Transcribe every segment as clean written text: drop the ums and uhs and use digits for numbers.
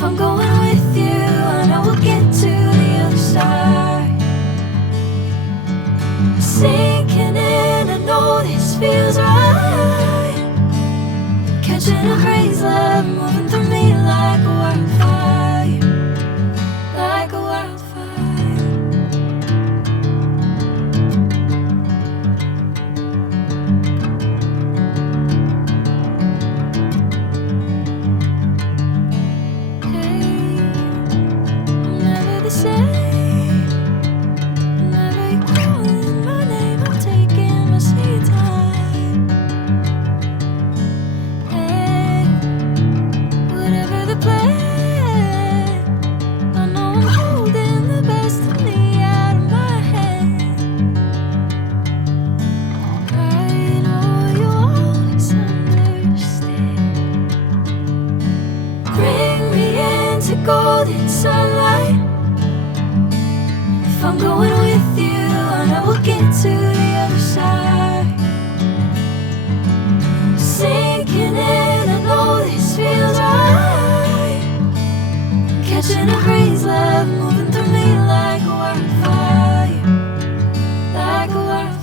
If I'm going with you, I know we'll get to the other side. Sinking in, I know this feels right. Catching a crazy love, moving through me like a wildfire, like a wildfire. Hey, I'm never the same. Whenever you're calling my name, I'm taking my sweet time. Hey, whatever the plan, I know I'm holding the best of me out of my hand. I know you always understand. Bring me into golden sunlight. If I'm going with you, I know we'll get to the other side. Sinking in, I know this feels right. Catching a crazy love, moving through me like a wildfire, like a wildfire.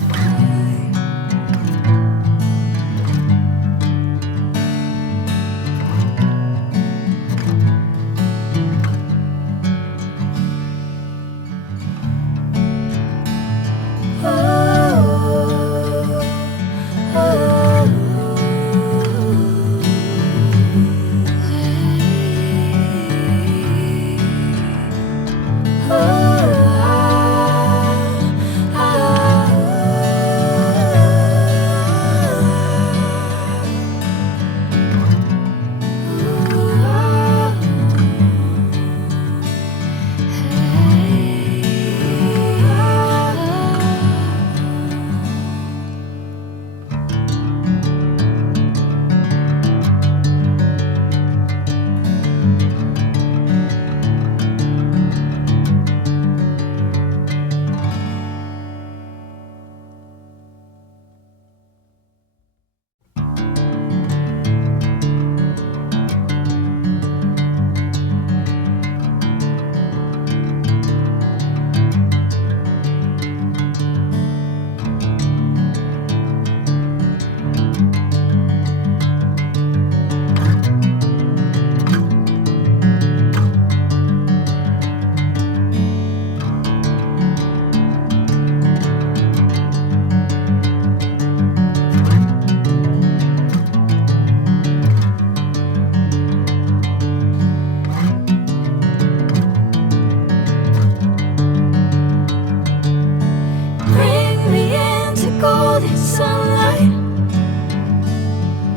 Bring me into golden sunlight.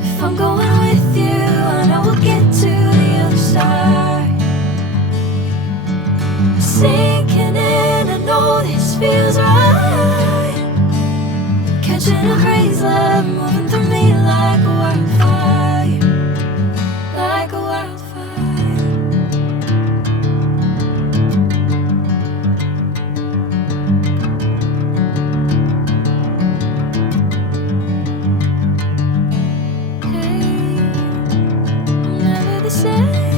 If I'm going with you, I know we'll get to the other side. Sinking in, I know this feels right. Catching a crazy love, moving through me like a wildfire, like a wildfire. Hey, I'm never the same.